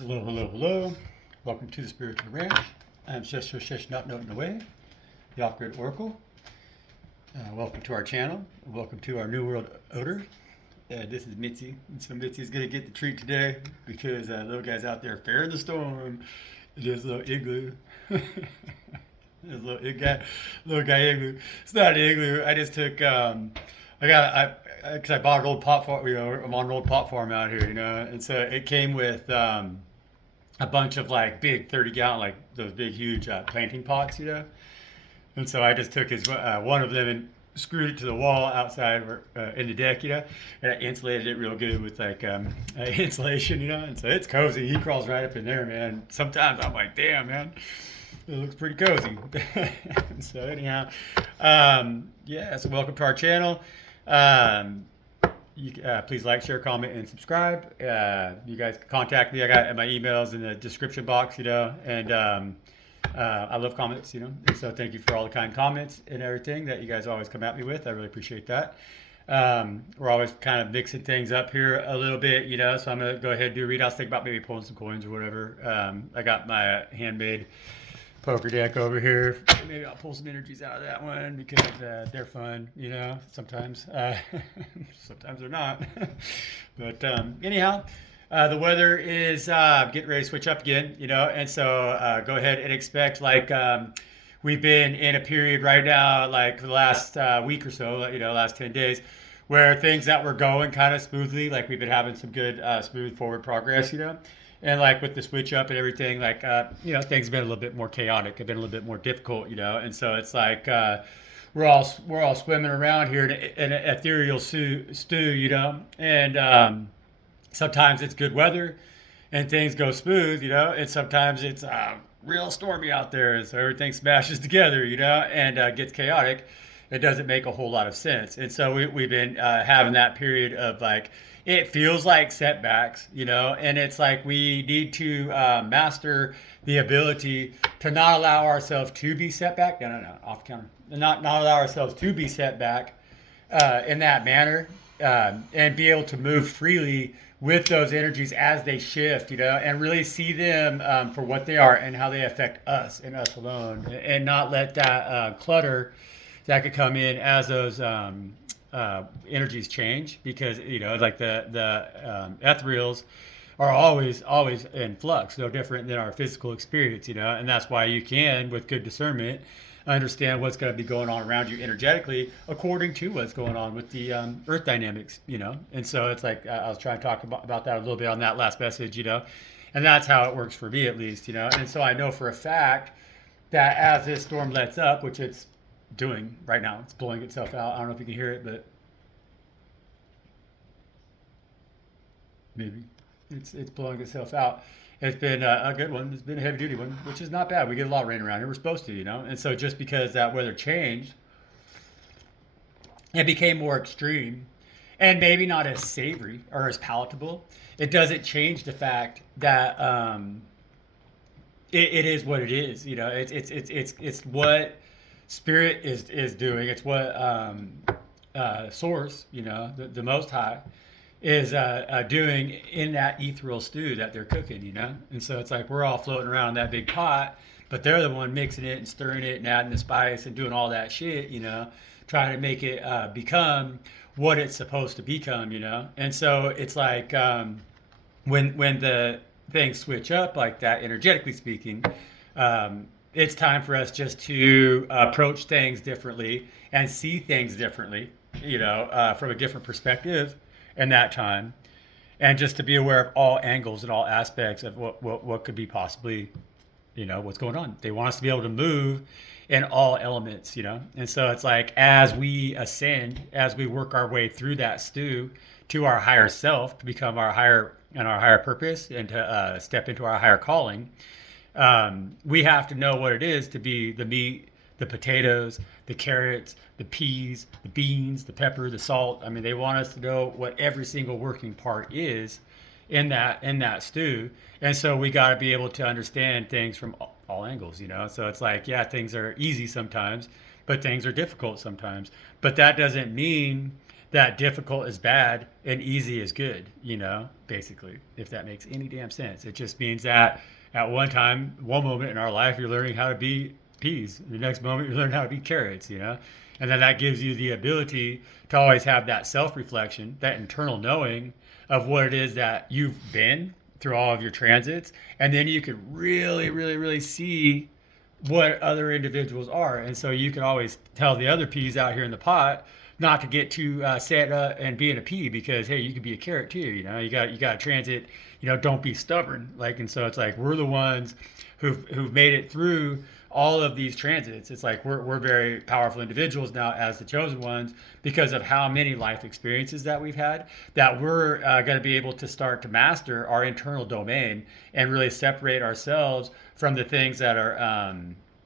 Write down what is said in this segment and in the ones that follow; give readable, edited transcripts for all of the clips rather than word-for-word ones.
Hello, hello, hello. Welcome to the Spiritual Ranch. I'm Sister Shish Not Note in the Way, the Off-Grid Oracle. Welcome to our channel. Welcome to our New World Odor. This is Mitzi. And so Mitzi's going to get the treat today because little guy's out there faring the storm. There's a little igloo. There's a little guy igloo. It's not an igloo. I just took, because I bought an old pot farm, I'm on an old pot farm out here, and so it came with a bunch of like big 30-gallon, like those big, huge planting pots. And so I just took his one of them and screwed it to the wall outside in the deck, and I insulated it real good with like insulation, and so it's cozy. He crawls right up in there, man. Sometimes I'm like, damn, man, it looks pretty cozy. So anyhow, yeah. So welcome to our channel. Please like, share, comment, and subscribe. You guys can contact me. I got my emails in the description box, and I love comments, And so thank you for all the kind comments and everything that you guys always come at me with. I really appreciate that. We're always kind of mixing things up here a little bit, So I'm gonna go ahead and do readouts. Think about maybe pulling some coins or whatever. I got my handmade poker deck over here. Maybe I'll pull some energies out of that one because they're fun, sometimes. Sometimes they're not. But anyhow, the weather is getting ready to switch up again, and so go ahead and expect we've been in a period right now, like for the last week or so, last 10 days, where things that were going kind of smoothly, like we've been having some good smooth forward progress, and like with the switch up and everything, things have been a little bit more chaotic, have been a little bit more difficult, and so it's like we're all swimming around here in an ethereal stew, and sometimes it's good weather and things go smooth, and sometimes it's real stormy out there, and so everything smashes together, and gets chaotic. It doesn't make a whole lot of sense, and so we've been having that period of like it feels like setbacks, and it's like we need to master the ability to not allow ourselves to be set back. No, off counter. Not allow ourselves to be set back in that manner, and be able to move freely with those energies as they shift, and really see them for what they are and how they affect us and us alone, and not let that clutter that could come in as those energies change, because like the ethereals are always in flux, no different than our physical experience, and that's why you can, with good discernment, understand what's going to be going on around you energetically according to what's going on with the earth dynamics, and so it's like I was trying to talk about that a little bit on that last message, and that's how it works for me, at least, and so I know for a fact that as this storm lets up, which it's doing right now, it's blowing itself out. I don't know if you can hear it, but maybe it's blowing itself out. It's been a good one. It's been a heavy duty one, which is not bad. We get a lot of rain around here. We're supposed to, And so just because that weather changed, it became more extreme and maybe not as savory or as palatable, it doesn't change the fact that it is what it is. It's what spirit is doing. It's what source, the Most High, is doing in that ethereal stew that they're cooking, And so it's like we're all floating around in that big pot, but they're the one mixing it and stirring it and adding the spice and doing all that shit, trying to make it become what it's supposed to become, And so it's like when the things switch up like that, energetically speaking, it's time for us just to approach things differently and see things differently, from a different perspective in that time, and just to be aware of all angles and all aspects of what could be possibly, what's going on. They want us to be able to move in all elements, and so it's like as we ascend, as we work our way through that stew to our higher self, to become our higher purpose, and to step into our higher calling, we have to know what it is to be the meat, the potatoes, the carrots, the peas, the beans, the pepper, the salt. I mean, they want us to know what every single working part is in that stew. And so we got to be able to understand things from all angles, So it's like, yeah, things are easy sometimes, but things are difficult sometimes. But that doesn't mean that difficult is bad and easy is good, basically, if that makes any damn sense. It just means that at one time, one moment in our life, you're learning how to be peas. The next moment, you're learning how to be carrots. And then that gives you the ability to always have that self reflection, that internal knowing of what it is that you've been through all of your transits. And then you could really, really, really see what other individuals are. And so you can always tell the other peas out here in the pot not to get too set up and being a pea, because hey, you could be a carrot too. You got to transit. Don't be stubborn. And so it's like we're the ones who've made it through all of these transits. It's like we're very powerful individuals now as the chosen ones, because of how many life experiences that we've had, that we're going to be able to start to master our internal domain and really separate ourselves from the things that are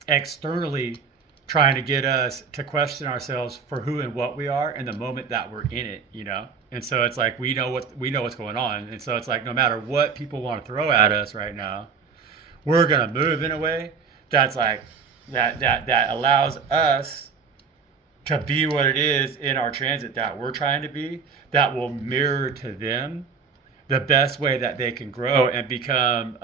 externally trying to get us to question ourselves for who and what we are in the moment that we're in it. And so it's like we know what's going on, and so it's like no matter what people want to throw at us right now, we're gonna move in a way that's like that allows us to be what it is in our transit that we're trying to be, that will mirror to them the best way that they can grow and become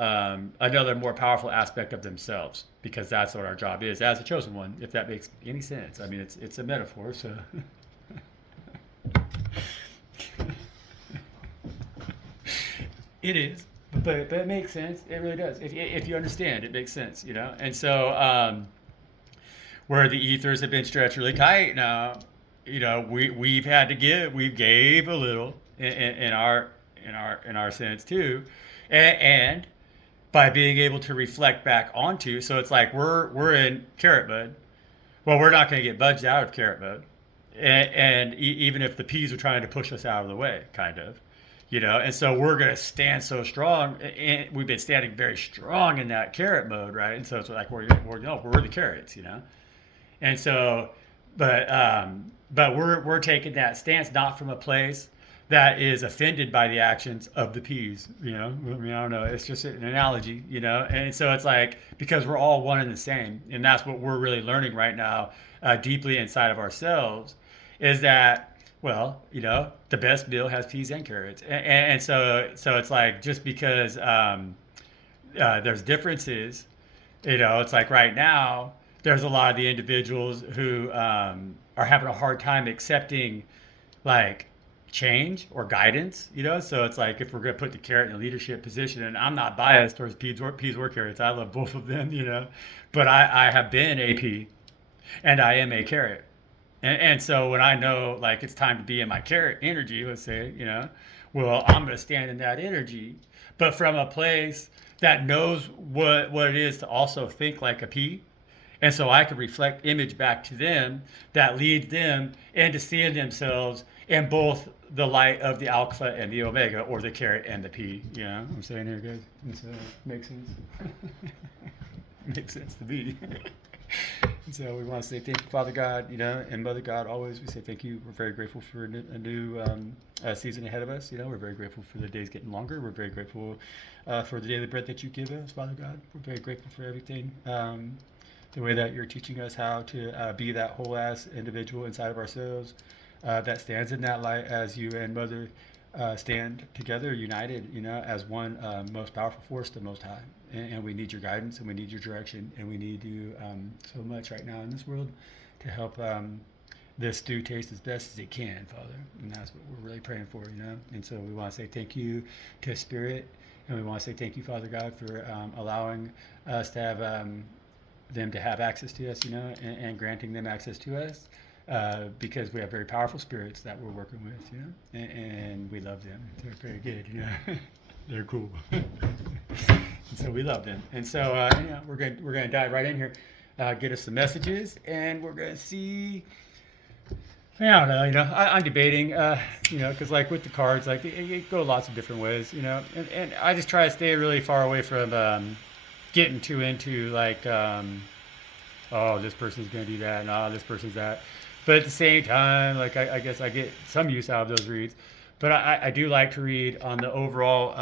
another more powerful aspect of themselves, because that's what our job is as a chosen one, if that makes any sense. I mean, it's a metaphor, so it is, but it makes sense. It really does. If you understand, it makes sense. And so where the ethers have been stretched really tight now, we've had to give. We gave a little in our sense too, and by being able to reflect back onto. So it's like we're in carrot mode. Well, we're not going to get budged out of carrot mode, and even if the peas are trying to push us out of the way, kind of. And so we're going to stand so strong, and we've been standing very strong in that carrot mode, right? And so it's like we're the carrots. And so, but we're taking that stance not from a place that is offended by the actions of the peas. I mean, I don't know. It's just an analogy. And so it's like, because we're all one and the same, and that's what we're really learning right now, deeply inside of ourselves, is that, well, the best meal has peas and carrots, and so it's like, just because there's differences, it's like right now there's a lot of the individuals who are having a hard time accepting like change or guidance. So it's like, if we're going to put the carrot in a leadership position, and I'm not biased towards peas or carrots, I love both of them. But I have been a pea and I am a carrot. And so when I know like it's time to be in my carrot energy, let's say, well, I'm going to stand in that energy, but from a place that knows what it is to also think like a pea. And so I can reflect image back to them that leads them into seeing themselves in both the light of the alpha and the omega, or the carrot and the pea. What I'm saying here, guys? And so, makes sense? Makes sense to me. And so we want to say thank you, Father God, and Mother God. Always we say thank you. We're very grateful for a new season ahead of us. We're very grateful for the days getting longer. We're very grateful for the daily bread that you give us, Father God. We're very grateful for everything. The way that you're teaching us how to be that whole ass individual inside of ourselves, that stands in that light as you and Mother stand together, united, as one most powerful force, the Most High. And we need your guidance, and we need your direction, and we need you so much right now in this world to help this stew taste as best as it can, Father. And that's what we're really praying for. And so we want to say thank you to Spirit, and we want to say thank you, Father God, for allowing us to have them to have access to us, and granting them access to us. Because we have very powerful spirits that we're working with, and we love them. They're very good, They're cool. And so we love them. And so we're gonna dive right in here, get us some messages, and we're gonna see. I don't know, I'm debating, because like with the cards, like it go lots of different ways, and I just try to stay really far away from getting too into like, oh, this person's gonna do that, and oh, this person's that. But at the same time, like I guess I get some use out of those reads. But I do like to read on the overall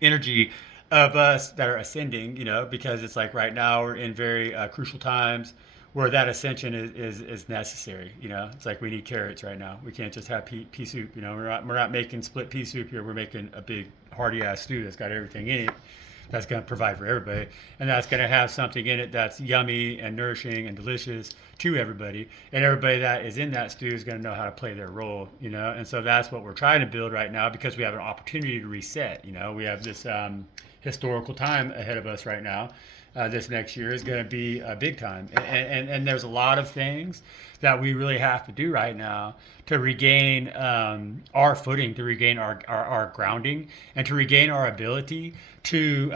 energy of us that are ascending, because it's like right now we're in very crucial times where that ascension is necessary. It's like we need carrots right now. We can't just have pea soup. We're not making split pea soup here. We're making a big hearty ass stew that's got everything in it. That's going to provide for everybody, and that's going to have something in it that's yummy and nourishing and delicious to everybody. And everybody that is in that stew is going to know how to play their role. And so that's what we're trying to build right now, because we have an opportunity to reset. We have this historical time ahead of us right now. This next year is going to be a big time. And there's a lot of things that we really have to do right now to regain our footing, to regain our grounding, and to regain our ability to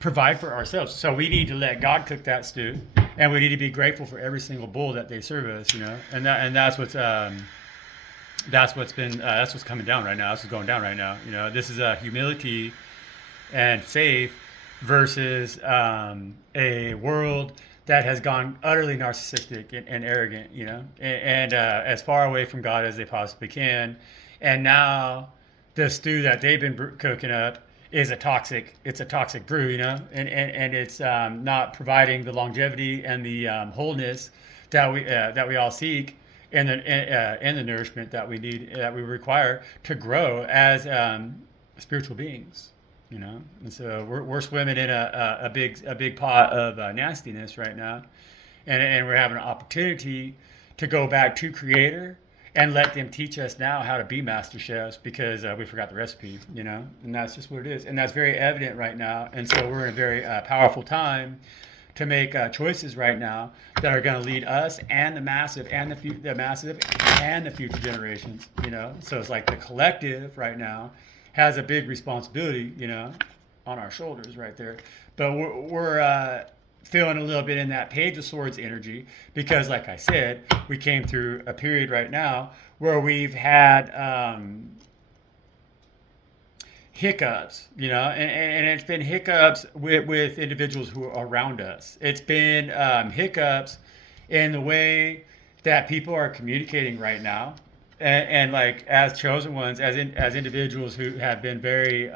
provide for ourselves. So we need to let God cook that stew, and we need to be grateful for every single bowl that they serve us, and that's what's coming down right now. That's what's going down right now. This is a humility and faith versus a world that has gone utterly narcissistic and arrogant, and as far away from God as they possibly can. And now the stew that they've been cooking up is a toxic brew, and it's not providing the longevity and the wholeness that we all seek, and the nourishment that we need, that we require to grow as spiritual beings. And so we're swimming in a big pot of nastiness right now, and we're having an opportunity to go back to Creator and let them teach us now how to be master chefs, because we forgot the recipe, and that's just what it is, and that's very evident right now. And so we're in a very powerful time to make choices right now that are going to lead us and the massive and the future generations. So it's like the collective right now has a big responsibility, on our shoulders right there. But we're feeling a little bit in that Page of Swords energy, because, like I said, we came through a period right now where we've had hiccups, and it's been hiccups with individuals who are around us. It's been hiccups in the way that people are communicating right now. And like, as chosen ones, as individuals who have been very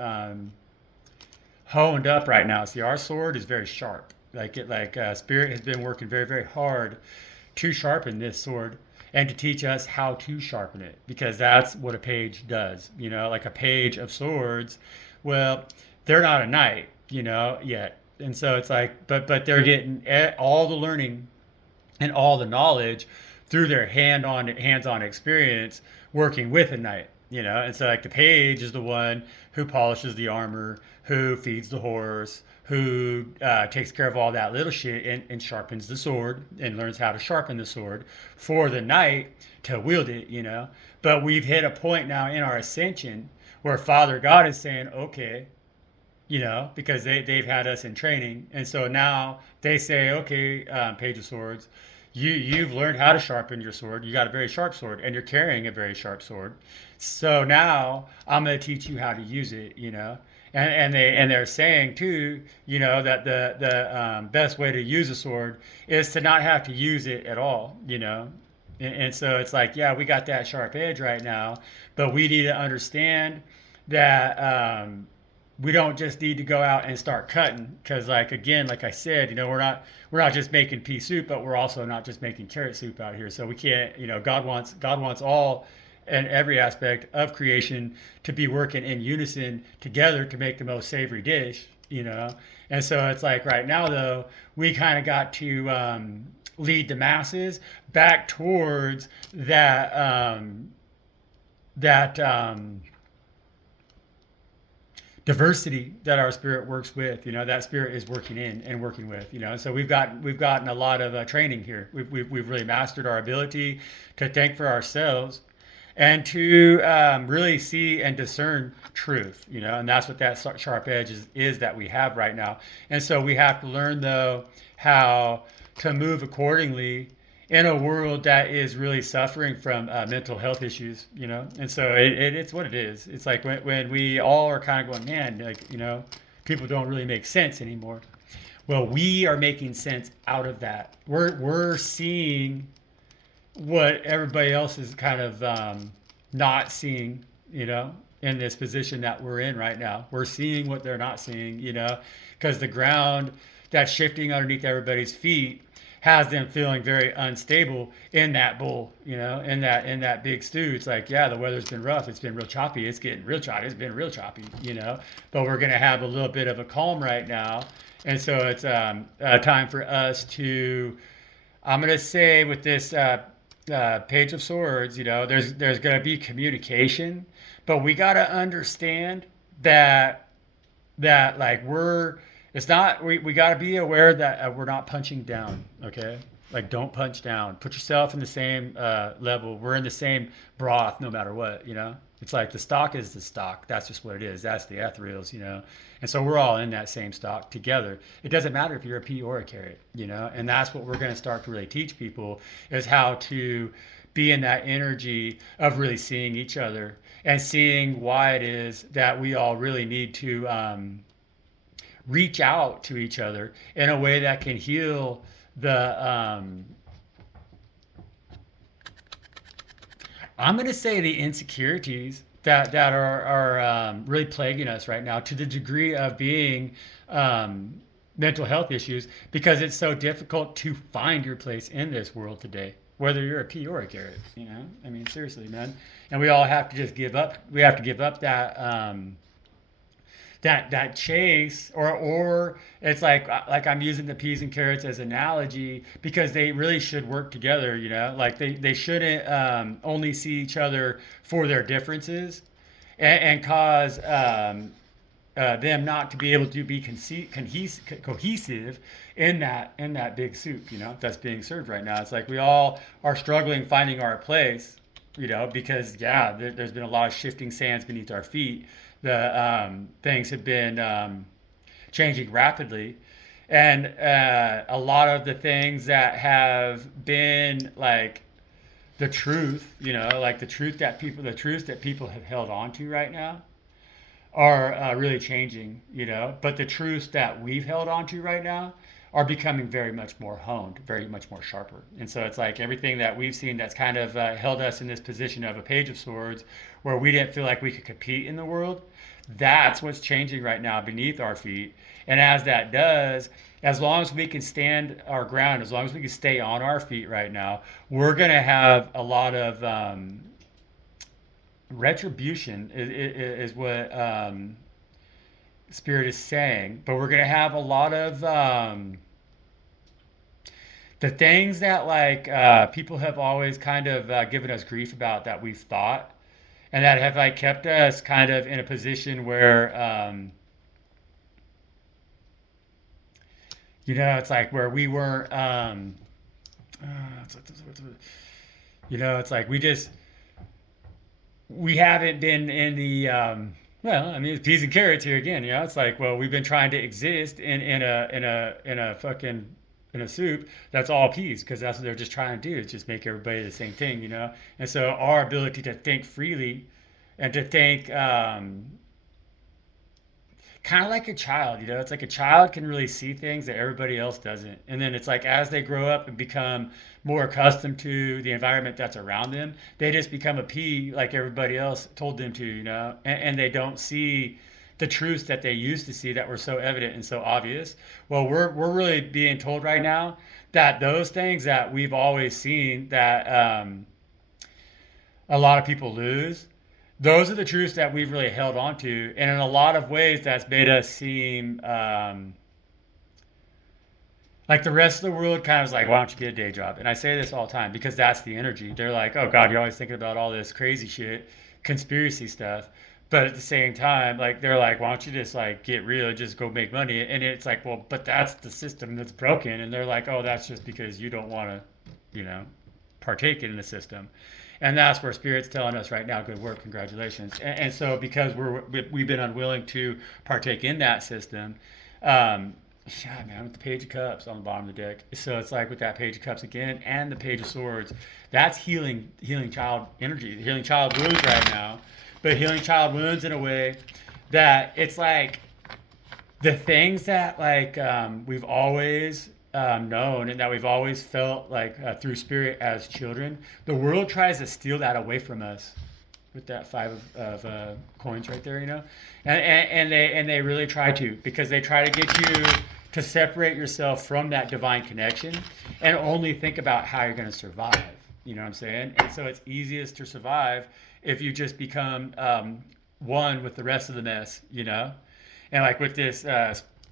honed up right now. See, our sword is very sharp. Spirit has been working very, very hard to sharpen this sword and to teach us how to sharpen it, because that's what a page does. Like a page of swords. Well, they're not a knight, yet, and so it's like, but they're getting all the learning and all the knowledge through their hands-on experience working with a knight, and so like the page is the one who polishes the armor, who feeds the horse, who takes care of all that little shit, and sharpens the sword and learns how to sharpen the sword for the knight to wield it, But we've hit a point now in our ascension where Father God is saying, okay, because they've had us in training, and so now they say, okay, Page of Swords, you've learned how to sharpen your sword. You got a very sharp sword, and you're carrying a very sharp sword. So now I'm going to teach you how to use it, And they're saying too, that the best way to use a sword is to not have to use it at all, And so it's like, yeah, we got that sharp edge right now, but we need to understand that we don't just need to go out and start cutting, because like I said, we're not just making pea soup, but we're also not just making carrot soup out here. So we can't, God wants all and every aspect of creation to be working in unison together to make the most savory dish, And so it's like right now though, we kind of got to lead the masses back towards that diversity that our spirit works with, that spirit is working in and working with, So we've gotten a lot of training here. We've really mastered our ability to think for ourselves and to really see and discern truth, and that's what that sharp edge is that we have right now. And so we have to learn though how to move accordingly in a world that is really suffering from mental health issues, and so it's what it is. It's like when we all are kind of going, man, like, people don't really make sense anymore. Well, we are making sense out of that. We're seeing what everybody else is kind of not seeing, in this position that we're in right now. We're seeing what they're not seeing, because the ground that's shifting underneath everybody's feet has them feeling very unstable in that bowl, in that big stew. It's like, yeah, the weather's been rough. It's been real choppy. It's getting real choppy. It's been real choppy. But we're going to have a little bit of a calm right now. And so it's time for us to, I'm going to say with this Page of Swords, there's going to be communication, but we got to understand that like it's not we got to be aware that we're not punching down, okay? Like, don't punch down, put yourself in the same level. We're in the same broth no matter what. It's like the stock is the stock, that's just what it is. That's the ethereals. And so we're all in that same stock together. It doesn't matter if you're a pea or a carrot. And that's what we're going to start to really teach people, is how to be in that energy of really seeing each other and seeing why it is that we all really need to reach out to each other in a way that can heal the I'm going to say the insecurities that are really plaguing us right now, to the degree of being mental health issues, because it's so difficult to find your place in this world today, whether you're a pea or a carrot. I mean, seriously, man. And we all have to just give up. We have to give up that chase, or it's like I'm using the peas and carrots as analogy, because they really should work together. Like they shouldn't only see each other for their differences, and cause them not to be able to be cohesive in that big soup that's being served right now. It's like we all are struggling finding our place, because there's been a lot of shifting sands beneath our feet. The things have been changing rapidly, and a lot of the things that have been like the truth, like the truth that people have held on to right now, are really changing. But the truths that we've held on to right now are becoming very much more honed, very much more sharper. And so it's like everything that we've seen that's kind of held us in this position of a Page of Swords, where we didn't feel like we could compete in the world, that's what's changing right now beneath our feet. And as that does, as long as we can stand our ground, as long as we can stay on our feet right now, we're going to have a lot of retribution, is what Spirit is saying. But we're going to have a lot of the things that like people have always kind of given us grief about, that we've thought, and that have like kept us kind of in a position where it's like where we weren't it's like we haven't been in the well, I mean, it's peas and carrots here again. It's like, well, we've been trying to exist in a fucking in a soup that's all peas, because that's what they're just trying to do, is just make everybody the same thing. And so our ability to think freely and to think kind of like a child. It's like a child can really see things that everybody else doesn't. And then it's like, as they grow up and become more accustomed to the environment that's around them, they just become a pea like everybody else told them to. And they don't see the truths that they used to see, that were so evident and so obvious. Well, we're really being told right now that those things that we've always seen, that a lot of people lose, those are the truths that we've really held on to. And in a lot of ways, that's made us seem like the rest of the world kind of is like, why don't you get a day job? And I say this all the time, because that's the energy. They're like, oh God, you're always thinking about all this crazy shit, conspiracy stuff. But at the same time, like, they're like, why don't you just like get real, just go make money? And it's like, well, but that's the system that's broken. And they're like, oh, that's just because you don't want to, partake in the system. And that's where Spirit's telling us right now, good work, congratulations. And so because we've been unwilling to partake in that system, yeah, man, with the Page of Cups on the bottom of the deck. So it's like with that Page of Cups again and the Page of Swords, that's healing child energy, healing child wounds right now. But healing child wounds in a way that it's like the things that like we've always known, and that we've always felt like through Spirit as children, the world tries to steal that away from us with that five of coins right there, and they really try to, because they try to get you to separate yourself from that divine connection and only think about how you're going to survive. You know what I'm saying? And so it's easiest to survive if you just become one with the rest of the mess, you know? And like with this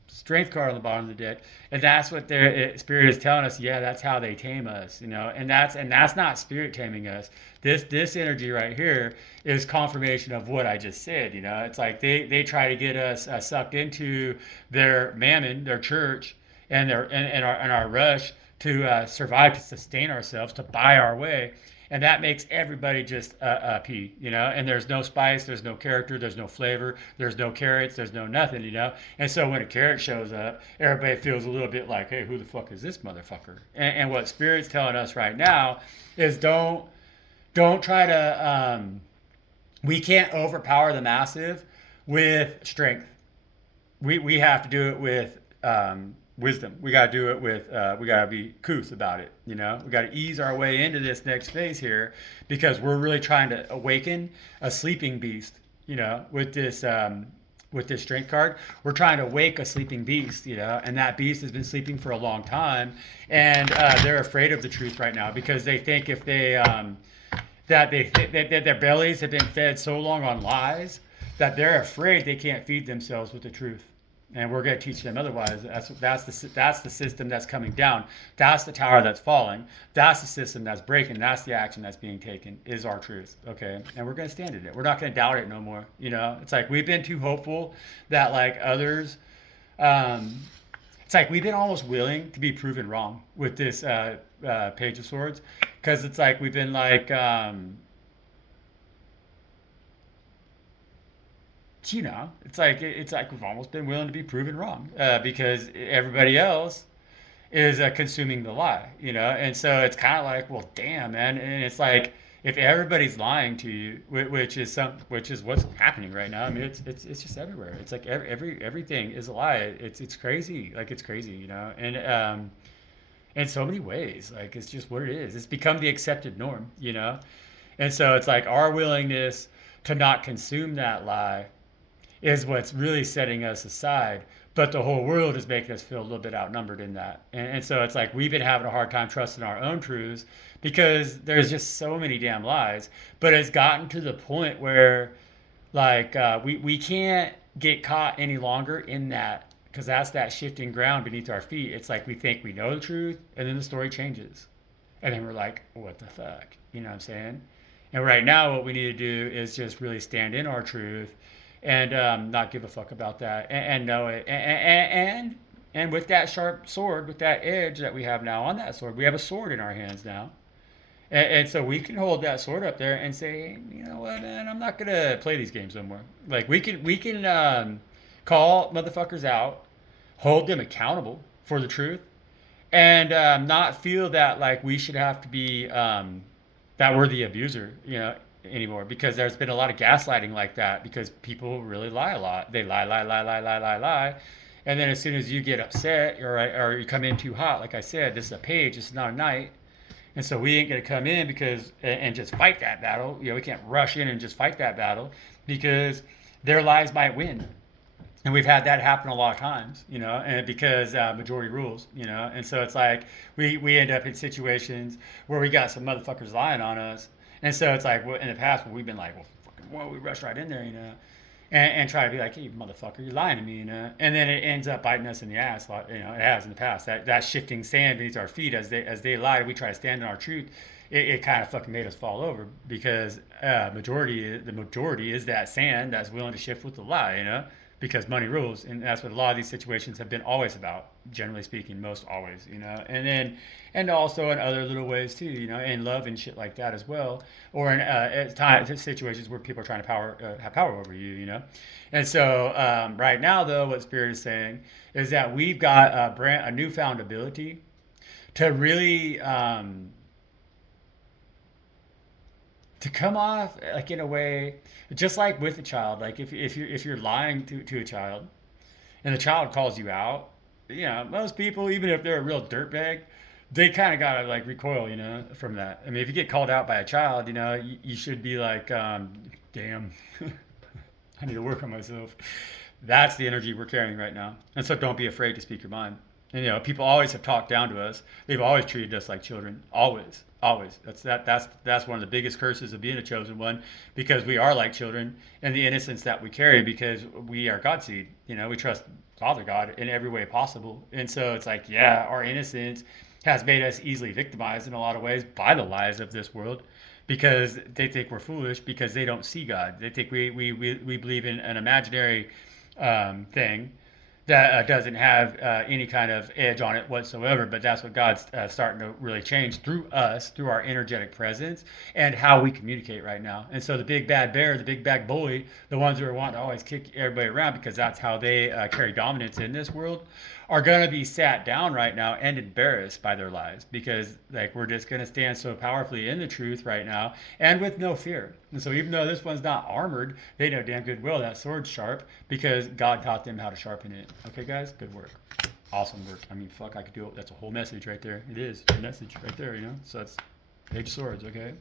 strength card on the bottom of the deck, and that's what their spirit is telling us. Yeah, that's how they tame us, you know. And that's not spirit taming us. This energy right here is confirmation of what I just said. You know, it's like they try to get us sucked into their mammon, their church, and our rush to survive, to sustain ourselves, to buy our way. And that makes everybody just pee, you know. And there's no spice, there's no character, there's no flavor, there's no carrots, there's no nothing, you know. And so when a carrot shows up, everybody feels a little bit like, hey, who the fuck is this motherfucker? And what Spirit's telling us right now is don't try to. We can't overpower the massive with strength. We have to do it with wisdom. We got to do it with, we got to be couth about it. You know, we got to ease our way into this next phase here because we're really trying to awaken a sleeping beast, you know, with this strength card. We're trying to wake a sleeping beast, you know, and that beast has been sleeping for a long time. And they're afraid of the truth right now because they think if they, that their bellies have been fed so long on lies that they're afraid they can't feed themselves with the truth. And we're going to teach them otherwise. That's the system that's coming down. That's the tower that's falling. That's the system that's breaking. That's the action that's being taken. Is our truth, okay? And we're going to stand in it. We're not going to doubt it no more. You know, it's like we've been too hopeful that like others. It's like we've been almost willing to be proven wrong with this Page of Swords, because it's like we've been like. You know, it's like we've almost been willing to be proven wrong because everybody else is consuming the lie, you know, and so it's kind of like, well, damn, man, and it's like if everybody's lying to you, which is what's happening right now. I mean, it's just everywhere. It's like everything is a lie. It's crazy, like it's crazy, you know, and in so many ways, like it's just what it is. It's become the accepted norm, you know, and so it's like our willingness to not consume that lie is what's really setting us aside. But the whole world is making us feel a little bit outnumbered in that. And so it's like we've been having a hard time trusting our own truths because there's just so many damn lies. But it's gotten to the point where like we can't get caught any longer in that because that's that shifting ground beneath our feet. It's like we think we know the truth and then the story changes. And then we're like, what the fuck? You know what I'm saying? And right now, what we need to do is just really stand in our truth and not give a fuck about that and know it. And with that sharp sword, with that edge that we have now on that sword, we have a sword in our hands now. And so we can hold that sword up there and say, you know what, man, I'm not gonna play these games no more. Like we can call motherfuckers out, hold them accountable for the truth, and not feel that like we should have to be that we're the abuser, you know, anymore. Because there's been a lot of gaslighting like that because people really lie a lot. They lie, lie, lie, lie, lie, lie, lie. And then as soon as you get upset or you come in too hot, like I said, this is a page, this is not a knight. And so we ain't going to come in because and just fight that battle. You know, we can't rush in and just fight that battle because their lies might win. And we've had that happen a lot of times, you know, and because majority rules, you know, and so it's like we end up in situations where we got some motherfuckers lying on us, and so it's like in the past when we've been like, well, fucking, well, we rush right in there, you know, and try to be like, hey, motherfucker, you're lying to me, you know, and then it ends up biting us in the ass, you know, it has in the past. That shifting sand beneath our feet as they lie, we try to stand in our truth. It kind of fucking made us fall over because the majority is that sand that's willing to shift with the lie, you know, because money rules, and that's what a lot of these situations have been always about, generally speaking, most always, you know, and also in other little ways too, you know, in love and shit like that as well, or in at times situations where people are trying to have power over you, you know, and so right now though, what Spirit is saying is that we've got a newfound ability to really to come off like in a way just like with a child, like if you're lying to a child and the child calls you out, you know, most people, even if they're a real dirtbag, they kind of gotta like recoil, you know, from that. I mean, if you get called out by a child, you know, you should be like, damn, I need to work on myself. That's the energy we're carrying right now. And so don't be afraid to speak your mind. And people always have talked down to us. They've always treated us like children. Always. Always. That's one of the biggest curses of being a chosen one, because we are like children, and the innocence that we carry because we are God's seed. We trust Father God in every way possible. And so it's like, yeah, our innocence has made us easily victimized in a lot of ways by the lies of this world, because they think we're foolish because they don't see God. They think we believe in an imaginary thing that doesn't have any kind of edge on it whatsoever. But that's what God's starting to really change through us, through our energetic presence and how we communicate right now. And so the big bad bear, the big bad bully, the ones who are wanting to always kick everybody around because that's how they carry dominance in this world, are going to be sat down right now and embarrassed by their lies, because like we're just going to stand so powerfully in the truth right now and with no fear. And so even though this one's not armored, they know damn good well that sword's sharp because God taught them how to sharpen it. Okay, guys, good work. Awesome work. I mean, fuck, I could do it. That's a whole message right there. It is a message right there, So that's Page of Swords, okay?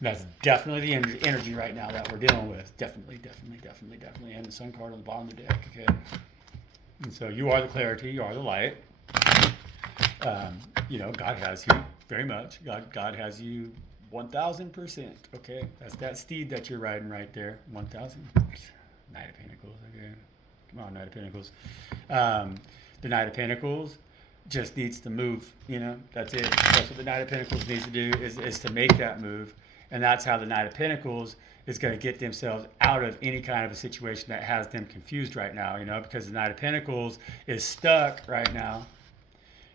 That's definitely the energy right now that we're dealing with. Definitely. And the Sun card on the bottom of the deck, okay? And so you are the clarity, you are the light. God has you very much. God has you 1,000%. Okay, that's that steed that you're riding right there. 1,000. Knight of Pentacles. Okay, come on, Knight of Pentacles. The Knight of Pentacles just needs to move. That's it. That's what the Knight of Pentacles needs to do is to make that move, and that's how the Knight of Pentacles is going to get themselves out of any kind of a situation that has them confused right now, because the Knight of Pentacles is stuck right now,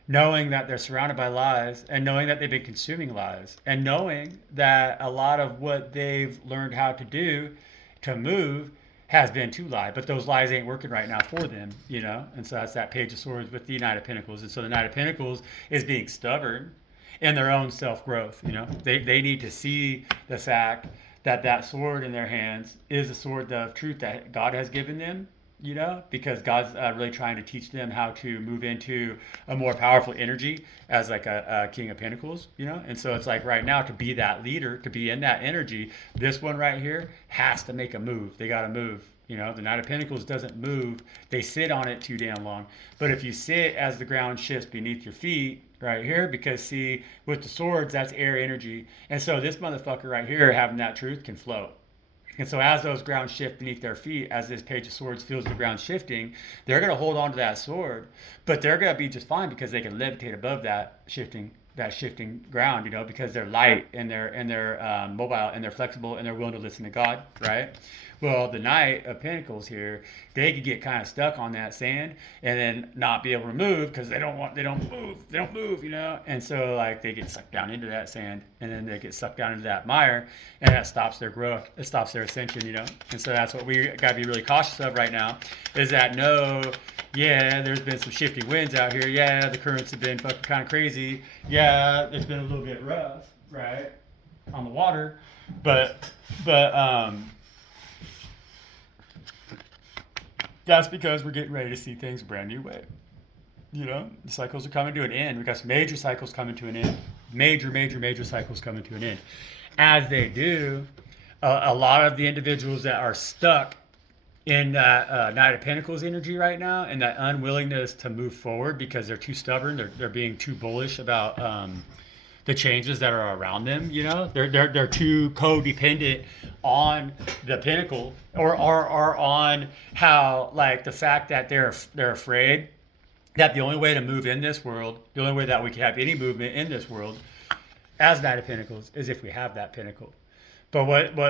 knowing that they're surrounded by lies, and knowing that they've been consuming lies, and knowing that a lot of what they've learned how to do to move has been to lie, but those lies ain't working right now for them, and so that's that Page of Swords with the Knight of Pentacles. And so the Knight of Pentacles is being stubborn in their own self-growth. They need to see the fact that sword in their hands is a sword of truth that God has given them, because God's really trying to teach them how to move into a more powerful energy as like a King of Pentacles, And so it's like right now, to be that leader, to be in that energy, this one right here has to make a move. They got to move. The Knight of Pentacles doesn't move. They sit on it too damn long. But if you sit as the ground shifts beneath your feet right here, because see, with the swords, that's air energy. And so this motherfucker right here having that truth can float. And so as those ground shift beneath their feet, as this Page of Swords feels the ground shifting, they're going to hold on to that sword, but they're going to be just fine because they can levitate above that shifting ground, because they're light and they're mobile and they're flexible and they're willing to listen to God, right? Well, the Knight of Pentacles here, they could get kind of stuck on that sand and then not be able to move because they don't move, and so like they get sucked down into that sand, and then they get sucked down into that mire, and that stops their growth, it stops their ascension, and so that's what we got to be really cautious of right now, is that yeah, there's been some shifty winds out here. Yeah, the currents have been fucking kind of crazy. Yeah, it's been a little bit rough, right, on the water, but that's because we're getting ready to see things a brand new way. The cycles are coming to an end. We've got some major cycles coming to an end. Major cycles coming to an end. As they do, a lot of the individuals that are stuck in that Knight of Pentacles energy right now, and that unwillingness to move forward because they're too stubborn, they're being too bullish about the changes that are around them. They're too codependent on the pinnacle, or on how, like, the fact that they're afraid that the only way to move in this world, the only way that we can have any movement in this world as Knight of Pentacles, is if we have that pinnacle. But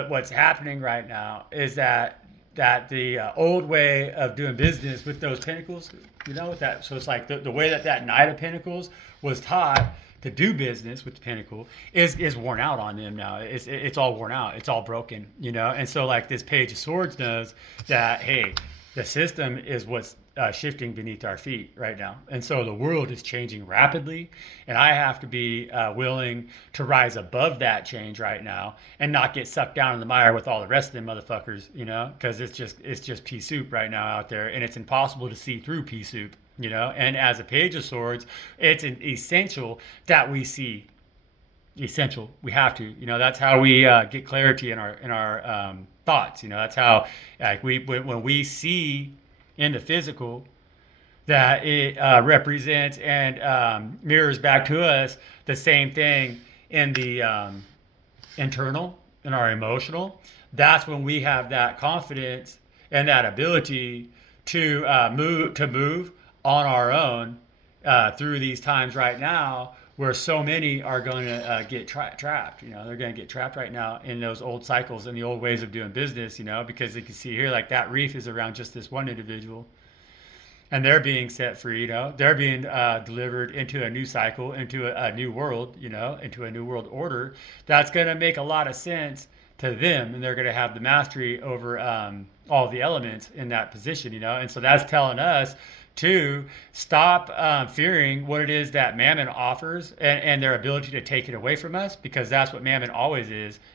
what's happening right now is that the old way of doing business with those pinnacles, with that, so it's like the way that Knight of Pentacles was taught to do business with the pinnacle is worn out on them now. It's all worn out. It's all broken, And so like this Page of Swords knows that, hey, the system is what's shifting beneath our feet right now. And so the world is changing rapidly, and I have to be willing to rise above that change right now and not get sucked down in the mire with all the rest of them motherfuckers, because it's just pea soup right now out there, and it's impossible to see through pea soup, And as a Page of Swords, it's essential that we see essential. We have to. That's how we get clarity in our thoughts. That's how like when we see in the physical that it represents and mirrors back to us the same thing in the internal, in our emotional. That's when we have that confidence and that ability to move on our own through these times right now where so many are going to get trapped. They're going to get trapped right now in those old cycles and the old ways of doing business. Because you can see here, like that reef is around just this one individual, and they're being set free. They're being delivered into a new cycle, into a new world. Into a new world order that's going to make a lot of sense to them, and they're going to have the mastery over all the elements in that position. And so that's telling us to stop fearing what it is that Mammon offers, and their ability to take it away from us, because that's what Mammon always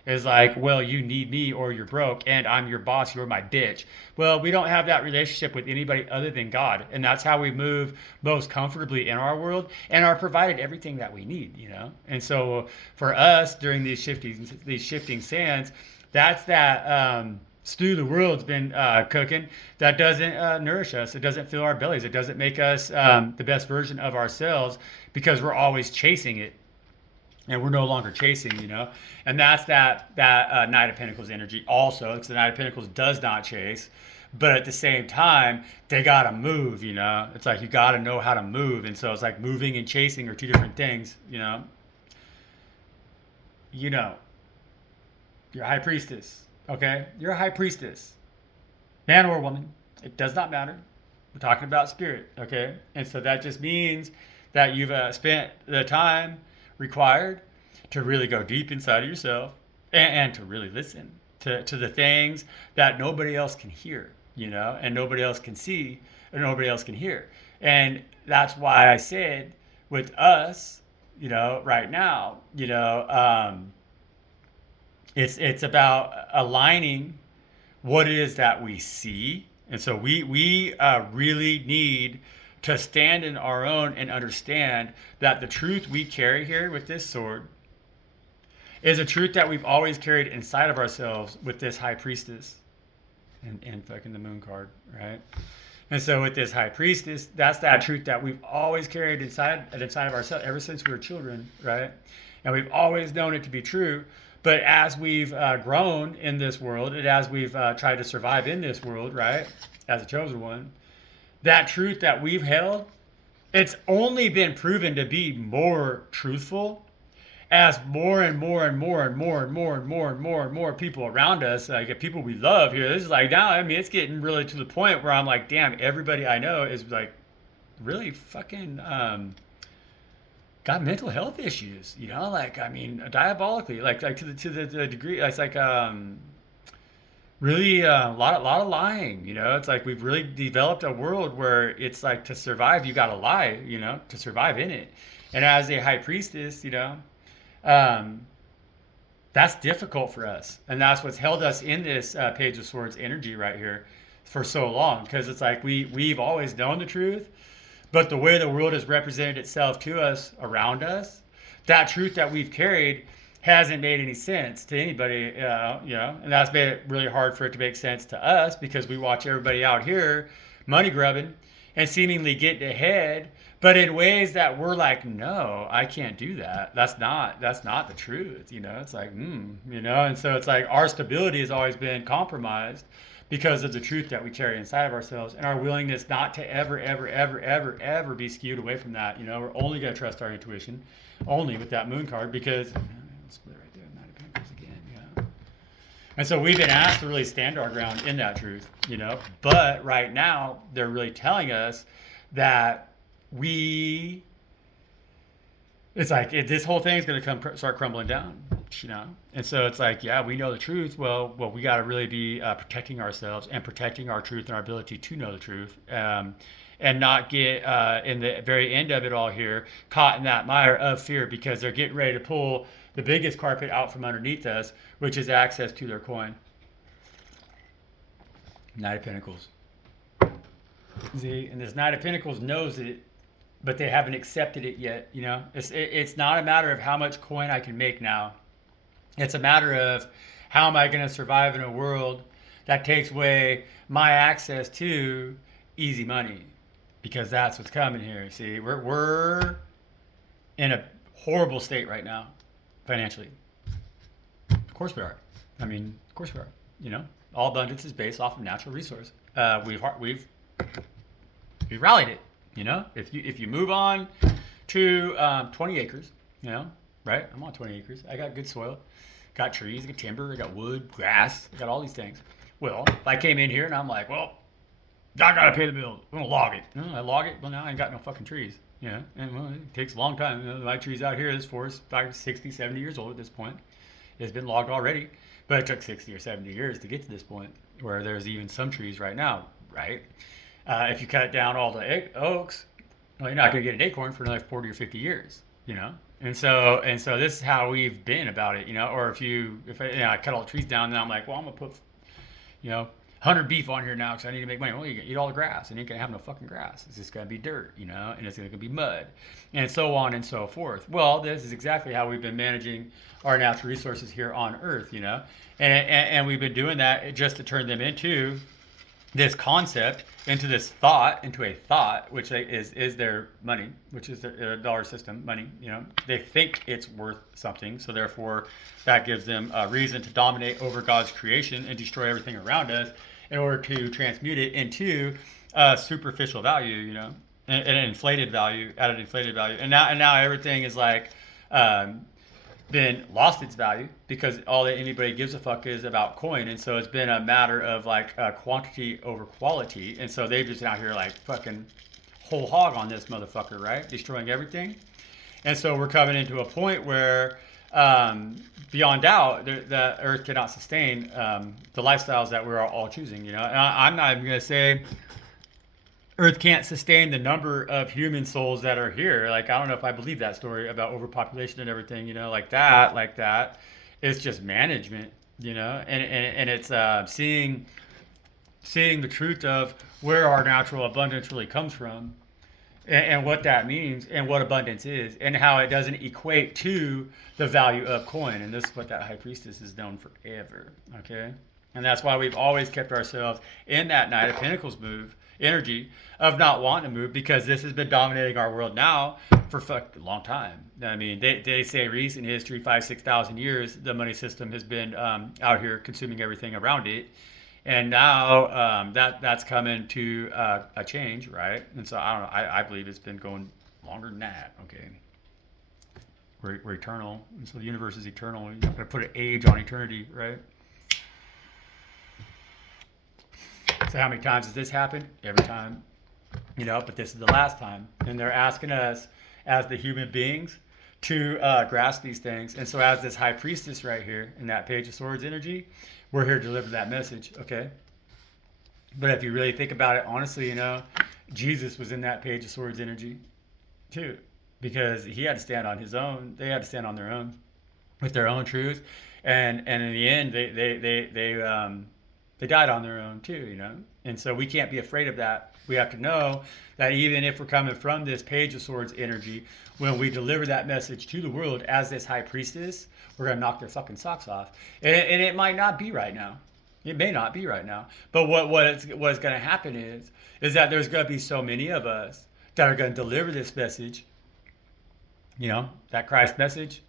is like, well, you need me or you're broke, and I'm your boss, you're my bitch. Well, we don't have that relationship with anybody other than God, and that's how we move most comfortably in our world and are provided everything that we need. And so for us during these shifting sands, that's that stew the world's been cooking that doesn't nourish us. It doesn't fill our bellies. It doesn't make us the best version of ourselves, because we're always chasing it, and we're no longer chasing. And that's that Knight of Pentacles energy also, because the Knight of Pentacles does not chase, but at the same time they gotta move. It's like you gotta know how to move, and so it's like moving and chasing are two different things. You're a High Priestess. Okay, you're a High Priestess, man or woman, it does not matter. We're talking about spirit, okay? And so that just means that you've spent the time required to really go deep inside of yourself, and to really listen to the things that nobody else can hear, and nobody else can see, and nobody else can hear. And that's why I said with us, right now, it's about aligning what it is that we see. And so we really need to stand in our own and understand that the truth we carry here with this sword is a truth that we've always carried inside of ourselves with this High Priestess and fucking the Moon card, right? And so with this High Priestess, that's that truth that we've always carried inside of ourselves ever since we were children, right? And we've always known it to be true. But as we've grown in this world, and as we've tried to survive in this world, right, as a chosen one, that truth that we've held, it's only been proven to be more truthful as more and more and more and more and more and more and more and more people around us, like people we love here. This is like now, I mean, it's getting really to the point where I'm like, damn, everybody I know is like really fucking got mental health issues, like, I mean, diabolically, like to the degree, it's like really a lot of lying. It's like we've really developed a world where it's like to survive you gotta lie, to survive in it. And as a High Priestess, that's difficult for us, and that's what's held us in this Page of Swords energy right here for so long, because it's like we've always known the truth. But the way the world has represented itself to us, around us, that truth that we've carried hasn't made any sense to anybody, and that's made it really hard for it to make sense to us, because we watch everybody out here money grubbing and seemingly getting ahead, but in ways that we're like, no, I can't do that. That's not the truth. It's like, and so it's like our stability has always been compromised because of the truth that we carry inside of ourselves, and our willingness not to ever be skewed away from that. We're only going to trust our intuition, only with that Moon card, because split right there, Knight of Pentacles again, And so we've been asked to really stand our ground in that truth, But right now, they're really telling us that it's like this whole thing's going to start crumbling down, And so it's like, yeah, we know the truth. Well, we got to really be protecting ourselves and protecting our truth and our ability to know the truth, and not get in the very end of it all here caught in that mire of fear, because they're getting ready to pull the biggest carpet out from underneath us, which is access to their coin. Knight of Pentacles. See, and this Knight of Pentacles knows it but they haven't accepted it yet. It's not a matter of how much coin I can make now. It's a matter of how am I going to survive in a world that takes away my access to easy money, because that's what's coming here. See, we're in a horrible state right now, financially. Of course we are. I mean, of course we are. All abundance is based off of natural resource. We've rallied it. If you move on to 20 acres, right? I'm on 20 acres. I got good soil, got trees, I got timber, I got wood, grass, I got all these things. Well, if I came in here and I'm like, well, I gotta pay the bill. I'm gonna log it. I log it. Well, now I ain't got no fucking trees. And well, it takes a long time. My trees out here, this forest, 60, 70 years old at this point. It's been logged already, but it took 60 or 70 years to get to this point where there's even some trees right now, right? If you cut down all the oaks, well, you're not going to get an acorn for another 40 or 50 years, And so this is how we've been about it, Or if I cut all the trees down, then I'm like, well, I'm gonna put, 100 beef on here now because I need to make money. Well, you can eat all the grass, and you ain't gonna have no fucking grass. It's just gonna be dirt, and it's gonna be mud, and so on and so forth. Well, this is exactly how we've been managing our natural resources here on Earth, and we've been doing that just to turn them into this concept, into a thought, which is their money, which is their dollar system money. They think it's worth something, so therefore that gives them a reason to dominate over God's creation and destroy everything around us in order to transmute it into superficial value, an inflated value, added inflated value, and now everything is like been lost its value because all that anybody gives a fuck is about coin, and so it's been a matter of like quantity over quality, and so they've just been out here like fucking whole hog on this motherfucker, right? Destroying everything, and so we're coming into a point where beyond doubt the Earth cannot sustain the lifestyles that we're all choosing, And I'm not even gonna say Earth can't sustain the number of human souls that are here. Like, I don't know if I believe that story about overpopulation and everything, like that. It's just management, and it's seeing the truth of where our natural abundance really comes from, and what that means, and what abundance is, and how it doesn't equate to the value of coin. And this is what that High Priestess has known forever, okay? And that's why we've always kept ourselves in that Knight of Pentacles energy of not wanting to move, because this has been dominating our world now for a long time. I mean, they say recent history, 5,000-6,000 years, the money system has been out here consuming everything around it. And now that's coming to a change, right? And so I don't know. I believe it's been going longer than that. Okay, we're eternal, and so the universe is eternal. You're not going to put an age on eternity, right? So how many times has this happened? Every time, but this is the last time. And they're asking us as the human beings to grasp these things. And so as this High Priestess right here in that Page of Swords energy, we're here to deliver that message, okay? But if you really think about it, honestly, Jesus was in that Page of Swords energy too, because he had to stand on his own. They had to stand on their own with their own truth. And in the end, they died on their own too, And so we can't be afraid of that. We have to know that even if we're coming from this Page of Swords energy, when we deliver that message to the world as this High Priestess, we're going to knock their fucking socks off. And it might not be right now. It may not be right now. But what's going to happen is that there's going to be so many of us that are going to deliver this message, that Christ message,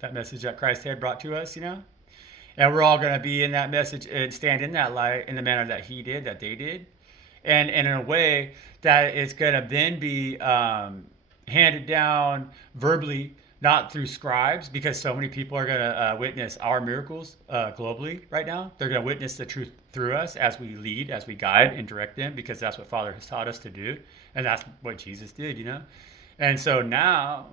that message that Christ had brought to us, And we're all going to be in that message and stand in that light in the manner that he did, that they did. And in a way that it's going to then be handed down verbally, not through scribes, because so many people are going to witness our miracles globally right now. They're going to witness the truth through us as we lead, as we guide and direct them, because that's what Father has taught us to do. And that's what Jesus did, And so now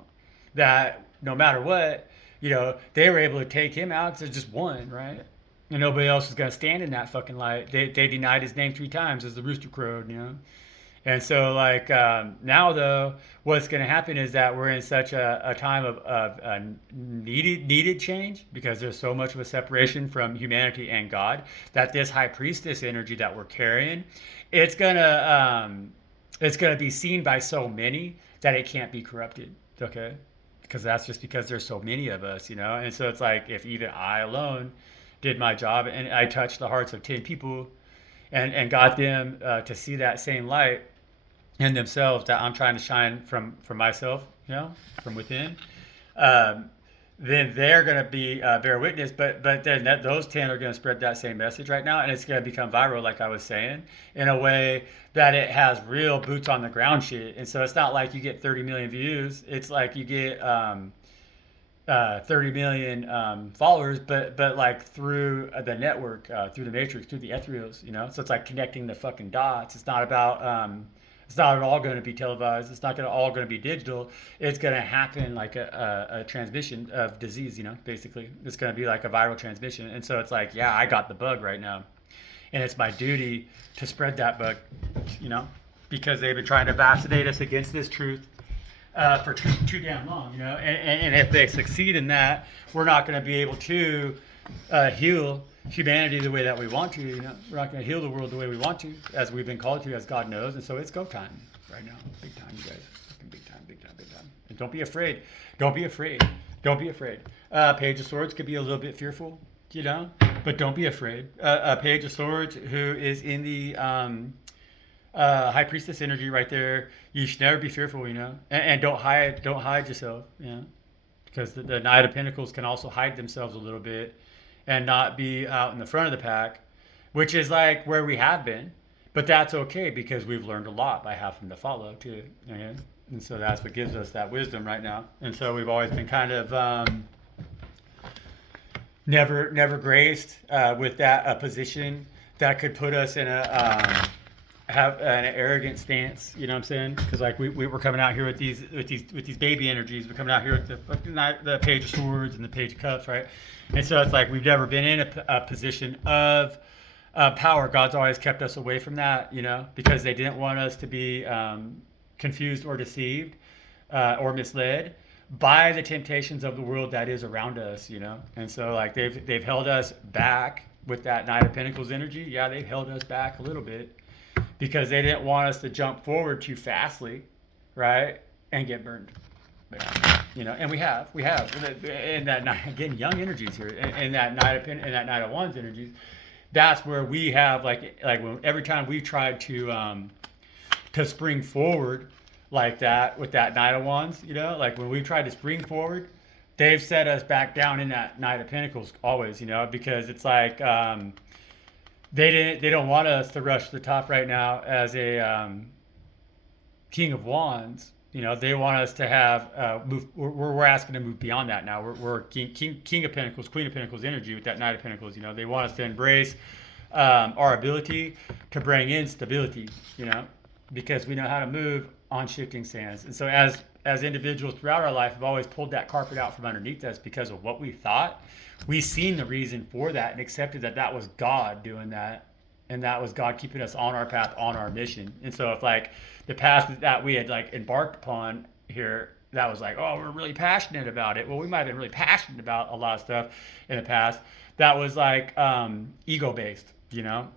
that no matter what, they were able to take him out because there's just one, right? And nobody else was going to stand in that fucking light. They denied his name 3 times as the rooster crowed, And so, now, though, what's going to happen is that we're in such a time of needed change, because there's so much of a separation from humanity and God, that this High Priestess energy that we're carrying, it's going to be seen by so many that it can't be corrupted. Okay, because that's just because there's so many of us, you know. And so it's like if even I alone did my job and I touched the hearts of 10 people and got them to see that same light in themselves that I'm trying to shine from myself, you know, from within, um, then they're going to be bear witness. But then those 10 are going to spread that same message right now, and it's going to become viral, like I was saying, in a way that it has real boots on the ground shit. And so it's not like you get 30 million views. It's like you get 30 million followers, but like through the network, through the matrix, through the ethereals, you know. So it's like connecting the fucking dots. It's not about it's not at all going to be televised. It's not going to all going to be digital. It's going to happen like a transmission of disease, you know. Basically, it's going to be like a viral transmission. And so it's like, yeah, I got the bug right now, and it's my duty to spread that bug, you know, because they've been trying to vaccinate us against this truth for too damn long, you know. And if they succeed in that, we're not going to be able to heal humanity the way that we want to. You know, we're not going to heal the world the way we want to, as we've been called to, as God knows. And so it's go time right now, big time, you guys, fucking big time, big time, big time. And don't be afraid. Don't be afraid. Don't be afraid. Page of Swords could be a little bit fearful, you know, but don't be afraid. Page of Swords, who is in the High Priestess energy right there. You should never be fearful, you know, and don't hide yourself, you know, because the Knight of Pentacles can also hide themselves a little bit and not be out in the front of the pack, which is like where we have been, but that's okay because we've learned a lot by having to follow too, okay? And so that's what gives us that wisdom right now. And so we've always been kind of never graced with that position that could put us in a have an arrogant stance, you know what I'm saying? Because like we were coming out here with these baby energies. We're coming out here with the Page of Swords and the Page of Cups, right? And so it's like we've never been in a position of power. God's always kept us away from that, you know, because they didn't want us to be confused or deceived or misled by the temptations of the world that is around us, you know. And so like they've held us back with that Knight of Pentacles energy. Yeah, they've held us back a little bit, because they didn't want us to jump forward too fastly, right, and get burned. But, you know, and we have, and that night, again, young energies here, and that Knight of Wands energies. That's where we have like when every time we tried to spring forward like that with that Knight of Wands, you know, like when we tried to spring forward, they've set us back down in that Knight of Pentacles always, you know, because it's like. They don't want us to rush to the top right now as a King of Wands. You know, they want us to have move. We're asking to move beyond that now. We're King of Pentacles, Queen of Pentacles energy with that Knight of Pentacles. You know, they want us to embrace our ability to bring in stability. You know, because we know how to move on shifting sands. And so as individuals throughout our life have always pulled that carpet out from underneath us because of what we thought. We've seen the reason for that and accepted that that was God doing that, and that was God keeping us on our path, on our mission. And so if like the path that we had like embarked upon here, that was like, oh, we're really passionate about it. Well, we might have been really passionate about a lot of stuff in the past that was like ego based, you know,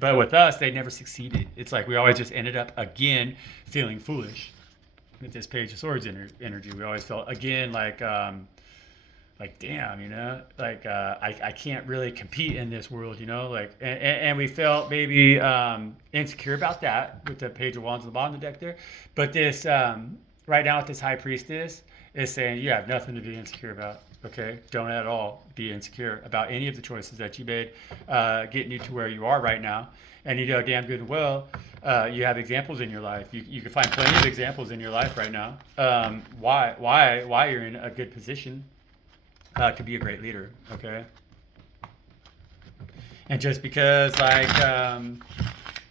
but with us, they never succeeded. It's like we always just ended up again feeling foolish with this Page of Swords energy. We always felt again like damn, you know, like I can't really compete in this world, you know, like and we felt maybe insecure about that with the Page of Wands on the bottom of the deck there. But this right now with this High Priestess is saying you have nothing to be insecure about. Okay, don't at all be insecure about any of the choices that you made, getting you to where you are right now. And you know damn good and well, you have examples in your life. You can find plenty of examples in your life right now. Why you're in a good position. To be a great leader, okay? And just because like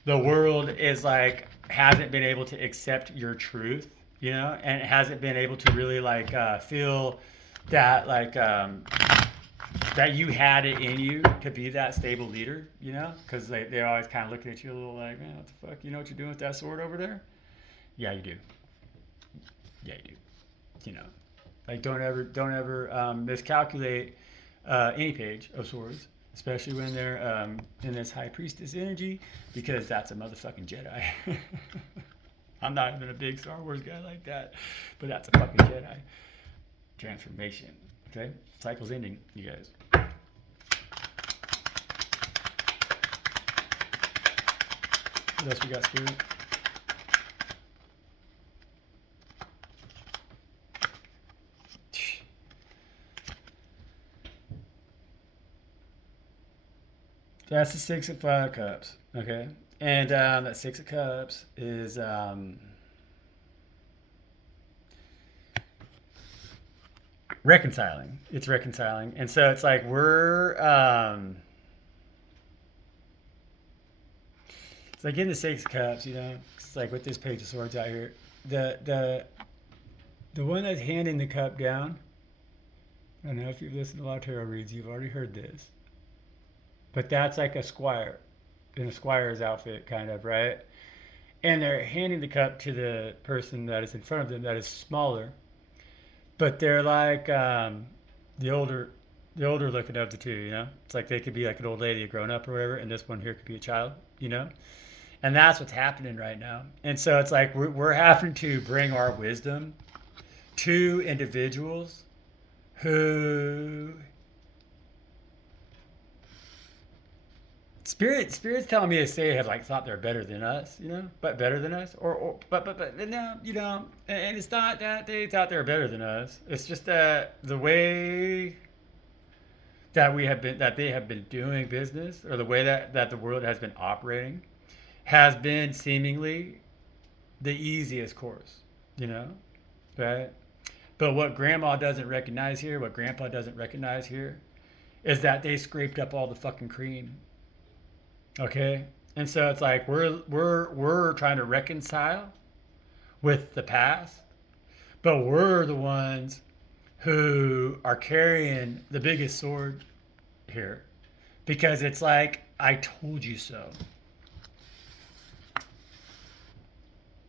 the world is like hasn't been able to accept your truth, you know, and it hasn't been able to really like feel that like that you had it in you to be that stable leader, you know, because they're always kind of looking at you a little like, man, what the fuck, you know what you're doing with that sword over there? Yeah, you do. Yeah, you do. You know. Like don't ever miscalculate any Page of Swords, especially when they're in this High Priestess energy, because that's a motherfucking Jedi. I'm not even a big Star Wars guy like that, but that's a fucking Jedi transformation. Okay, cycle's ending, you guys. What else we got, Spirit? That's the Six of Cups. Okay, and that Six of Cups is reconciling. It's reconciling, and so it's like we're it's like in the Six of Cups, you know. It's like with this Page of Swords out here. The one that's handing the cup down. I don't know if you've listened to a lot of tarot reads, you've already heard this. But that's like a squire in a squire's outfit, kind of, right? And they're handing the cup to the person that is in front of them that is smaller, but they're like the older, the older looking of the two. You know, it's like they could be like an old lady, a grown up, or whatever, and this one here could be a child. You know, and that's what's happening right now. And so it's like we're having to bring our wisdom to individuals who spirit's telling me to say have like thought they're better than us, you know, but better than us, but no, you know, and it's not that they thought they were better than us. It's just that the way that they have been doing business, or the way that the world has been operating, has been seemingly the easiest course, you know, right? But what grandma doesn't recognize here, what grandpa doesn't recognize here, is that they scraped up all the fucking cream. Okay? And so it's like we're trying to reconcile with the past, but we're the ones who are carrying the biggest sword here, because it's like I told you so.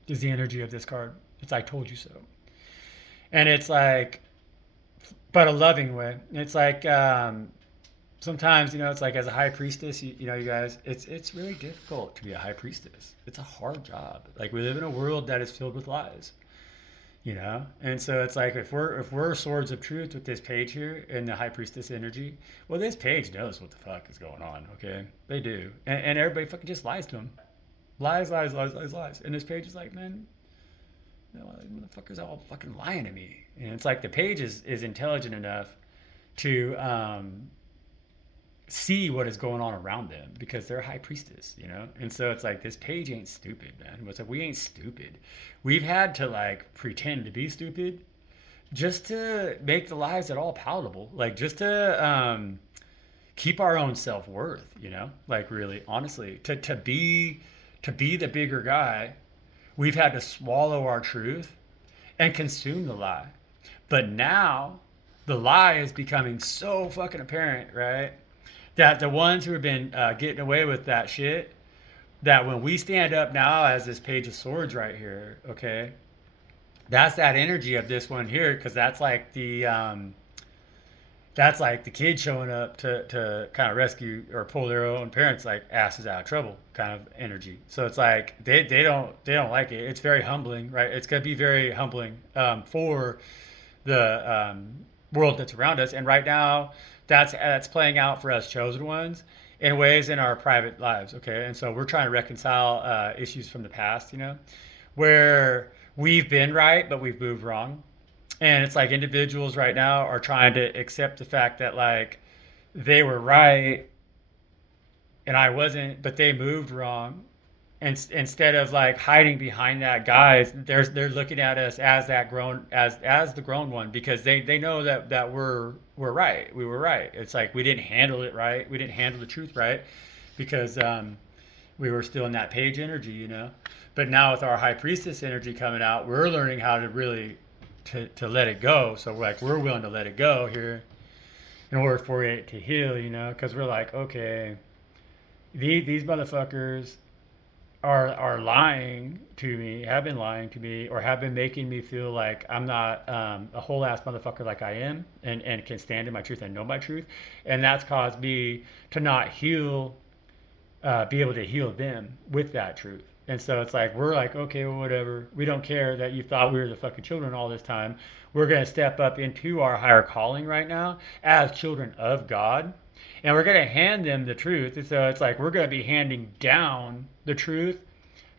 Is the energy of this card. It's I told you so. And it's like, but a loving way. It's like sometimes, you know, it's like as a high priestess, you know, you guys, it's really difficult to be a high priestess. It's a hard job. Like we live in a world that is filled with lies, you know, and so it's like if we're swords of truth with this page here and the high priestess energy, well, this page knows what the fuck is going on. Okay, they do, and everybody fucking just lies to them, lies, lies, lies, lies, lies, and this page is like, man, you know, motherfuckers all fucking lying to me, and it's like the page is intelligent enough to see what is going on around them because they're a high priestess, you know? And so it's like this page ain't stupid, man. It's like we ain't stupid. We've had to like pretend to be stupid just to make the lives at all palatable. Like just to keep our own self-worth, you know? Like really, honestly, to be the bigger guy, we've had to swallow our truth and consume the lie. But now the lie is becoming so fucking apparent, right? That the ones who have been getting away with that shit, that when we stand up now as this page of swords right here, okay, that's that energy of this one here, because that's like the kid showing up to kind of rescue or pull their own parents like asses out of trouble kind of energy. So it's like they don't like it. It's very humbling, right? It's gonna be very humbling for the world that's around us. And right now, that's playing out for us chosen ones in ways in our private lives. Okay, and so we're trying to reconcile issues from the past, you know, where we've been right but we've moved wrong. And it's like individuals right now are trying to accept the fact that like they were right and I wasn't, but they moved wrong. And instead of like hiding behind that, guys, they're looking at us as that grown as the grown one, because they know that we're right. We were right. It's like we didn't handle it right. We didn't handle the truth right because we were still in that page energy, you know. But now with our high priestess energy coming out, we're learning how to really to let it go. So we're willing to let it go here in order for it to heal, you know, because we're like, okay, these motherfuckers are lying to me, have been lying to me, or have been making me feel like I'm not a whole ass motherfucker like I am, and can stand in my truth and know my truth, and that's caused me to not heal, be able to heal them with that truth. And so it's like, we're like, okay, well, whatever. We don't care that you thought we were the fucking children all this time. We're going to step up into our higher calling right now as children of God. And we're going to hand them the truth. And so it's like, we're going to be handing down the truth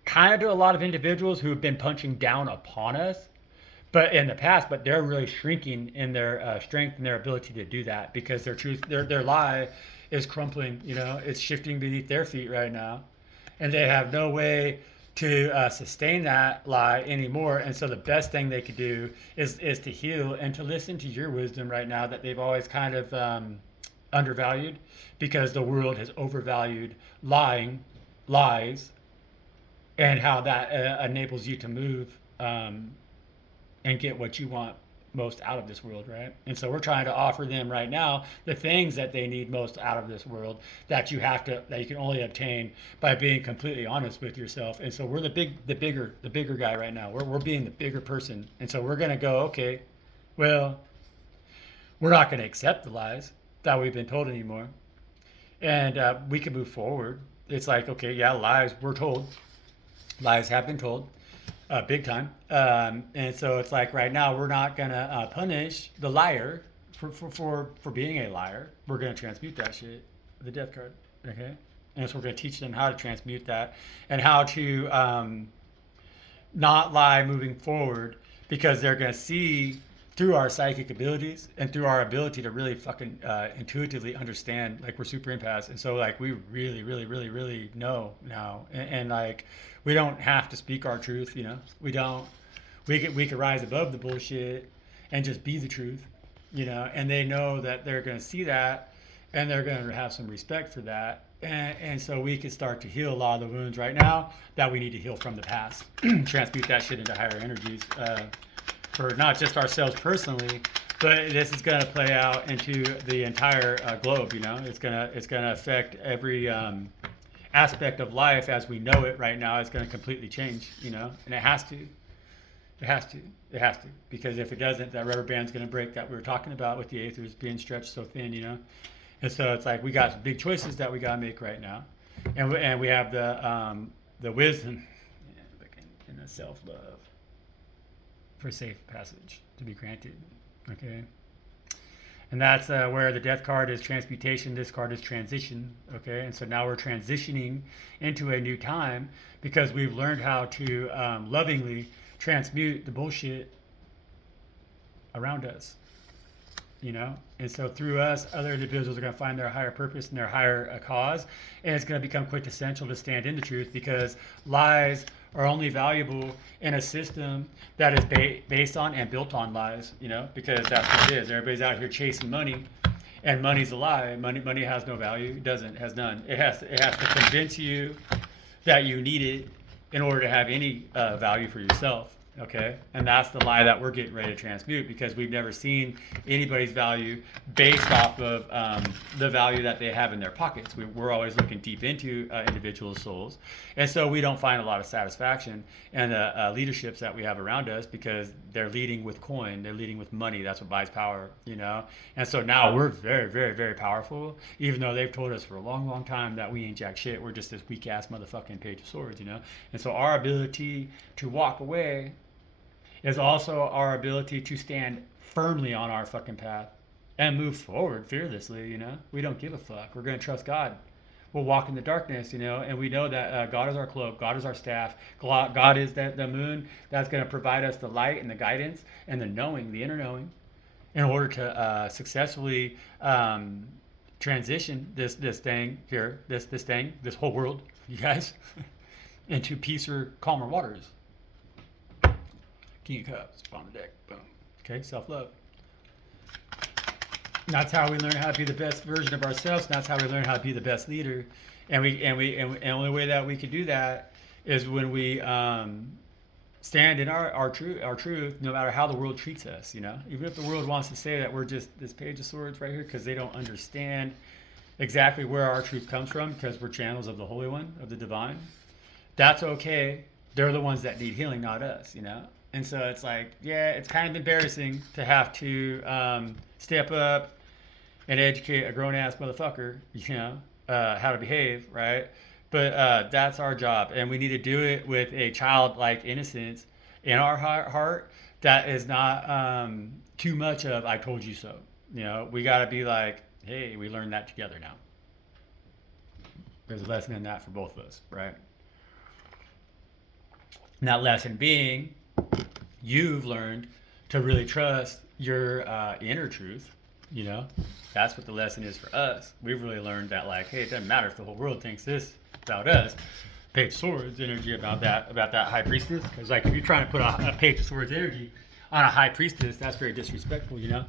kind of to a lot of individuals who have been punching down upon us but in the past, but they're really shrinking in their strength and their ability to do that because their truth, their lie is crumpling, it's shifting beneath their feet right now, and they have no way to sustain that lie anymore. And so the best thing they could do is to heal and to listen to your wisdom right now that they've always kind of undervalued because the world has overvalued lies, and how that enables you to move and get what you want most out of this world, right? And so we're trying to offer them right now the things that they need most out of this world that you can only obtain by being completely honest with yourself. And so we're the bigger guy right now. We're being the bigger person. And so we're gonna go, okay, well, we're not gonna accept the lies that we've been told anymore, and we can move forward. It's like, okay, yeah, lies have been told, big time. And so it's like right now we're not gonna punish the liar for being a liar. We're gonna transmute that shit, the death card. Okay, and so we're gonna teach them how to transmute that and how to not lie moving forward because they're gonna see through our psychic abilities and through our ability to really fucking intuitively understand, like we're super empaths, and so like we really really really really know now, and like we don't have to speak our truth, we don't, we could rise above the bullshit and just be the truth, and they know that they're going to see that and they're going to have some respect for that, and so we can start to heal a lot of the wounds right now that we need to heal from the past. Transmute that shit into higher energies, for not just ourselves personally, but this is going to play out into the entire globe. It's going to affect every aspect of life as we know it right now. Is going to completely change, and it has to. Because if it doesn't, that rubber band's going to break that we were talking about with the aethers being stretched so thin, And so it's like we got some big choices that we got to make right now, and we have the wisdom and the self love for safe passage to be granted. Okay. And that's where the death card is transmutation. This card is transition. Okay. And so now we're transitioning into a new time because we've learned how to lovingly transmute the bullshit around us. And so through us, other individuals are going to find their higher purpose and their higher cause, and it's going to become quintessential to stand in the truth because lies are only valuable in a system that is based on and built on lies, because that's what it is. Everybody's out here chasing money, and money's a lie. Money has no value. It doesn't. It has none. It has to convince you that you need it in order to have any value for yourself. Okay, and that's the lie that we're getting ready to transmute because we've never seen anybody's value based off of the value that they have in their pockets. We're always looking deep into individual souls, and so we don't find a lot of satisfaction in the leaderships that we have around us because they're leading with coin, they're leading with money. That's what buys power, And so now we're very, very, very powerful, even though they've told us for a long, long time that we ain't jack shit. We're just this weak ass motherfucking page of swords, And so our ability to walk away is also our ability to stand firmly on our fucking path and move forward fearlessly, We don't give a fuck. We're going to trust God. We'll walk in the darkness, and we know that God is our cloak, God is our staff, God is the moon that's going to provide us the light and the guidance and the knowing, the inner knowing, in order to successfully transition this thing here, this whole world, you guys, into peacer, calmer waters. King of Cups, bottom of the deck, boom. Okay, self-love. That's how we learn how to be the best version of ourselves. And that's how we learn how to be the best leader. And the only way that we can do that is when we stand in our truth, no matter how the world treats us. Even if the world wants to say that we're just this page of swords right here because they don't understand exactly where our truth comes from because we're channels of the Holy One, of the Divine. That's okay. They're the ones that need healing, not us. And so it's like, yeah, it's kind of embarrassing to have to step up and educate a grown-ass motherfucker, how to behave, right? But that's our job, and we need to do it with a childlike innocence in our heart that is not too much of "I told you so." You know, we got to be like, "Hey, we learned that together now." There's a lesson in that for both of us, right? And that lesson being, you've learned to really trust your inner truth. You know, that's what the lesson is for us. We've really learned that, like, hey, it doesn't matter if the whole world thinks this about us. Page of Swords energy about that High Priestess, because like if you're trying to put a Page of Swords energy on a High Priestess, that's very disrespectful, you know.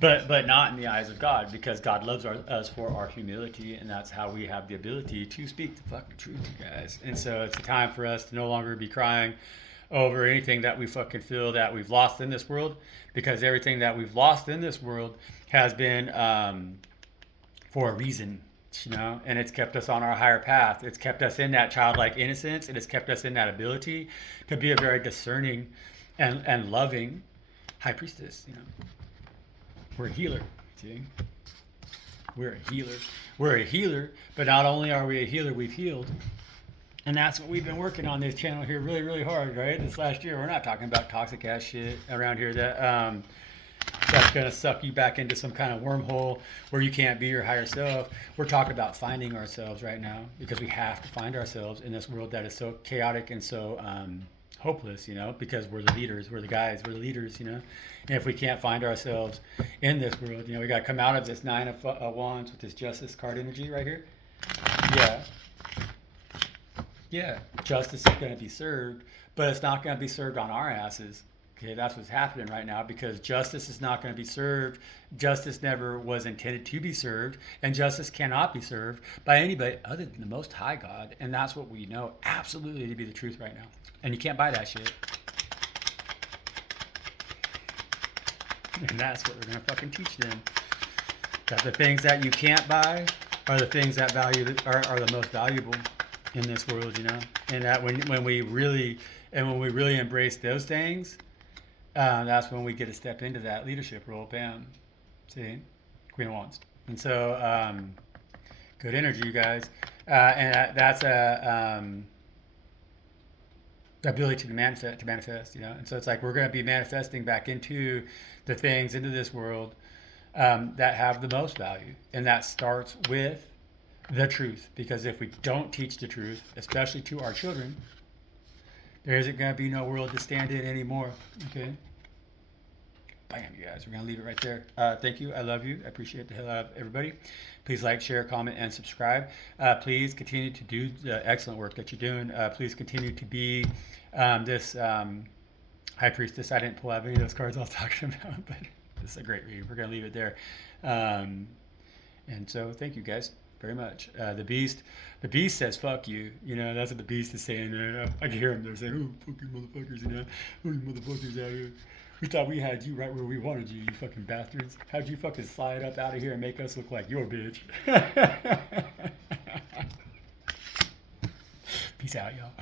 But not in the eyes of God, because God loves us for our humility, and that's how we have the ability to speak the fucking truth, you guys. And so it's a time for us to no longer be crying over anything that we fucking feel that we've lost in this world, because everything that we've lost in this world has been for a reason, you know, and it's kept us on our higher path. It's kept us in that childlike innocence. It has kept us in that ability to be a very discerning and loving High Priestess, you know. We're a healer, see? We're a healer. We're a healer, but not only are we a healer, we've healed. And that's what we've been working on this channel here really, really hard, right? This last year, we're not talking about toxic ass shit around here that's going to suck you back into some kind of wormhole where you can't be your higher self. We're talking about finding ourselves right now, because we have to find ourselves in this world that is so chaotic and so hopeless, you know, because we're the leaders, we're the guys, we're the leaders, you know. And if we can't find ourselves in this world, you know, we got to come out of this Nine of Wands with this Justice card energy right here. Yeah, justice is going to be served, but it's not going to be served on our asses. Okay, that's what's happening right now, because justice is not going to be served. Justice never was intended to be served, and justice cannot be served by anybody other than the Most High God. And that's what we know absolutely to be the truth right now. And you can't buy that shit. And that's what we're going to fucking teach them. That the things that you can't buy are the things that are the most valuable in this world, you know. And that when we really embrace those things, that's when we get to step into that leadership role. Bam, see, Queen of Wands. And so good energy, you guys. And that's a the ability to manifest, you know. And so it's like we're going to be manifesting back into the things, into this world that have the most value, and that starts with the truth. Because if we don't teach the truth, especially to our children, there isn't going to be no world to stand in anymore. Okay. Bam, you guys. We're going to leave it right there. Thank you. I love you. I appreciate the hell out of everybody. Please like, share, comment, and subscribe. Please continue to do the excellent work that you're doing. Please continue to be this High Priestess. I didn't pull out any of those cards I was talking about, but this is a great read. We're going to leave it there. And so thank you guys very much. The beast says fuck you. You know, that's what the beast is saying. I can hear him there saying, oh, fuck you motherfuckers, you know. Oh, you motherfuckers out here. We thought we had you right where we wanted you, you fucking bastards. How'd you fucking slide up out of here and make us look like your bitch? Peace out, y'all.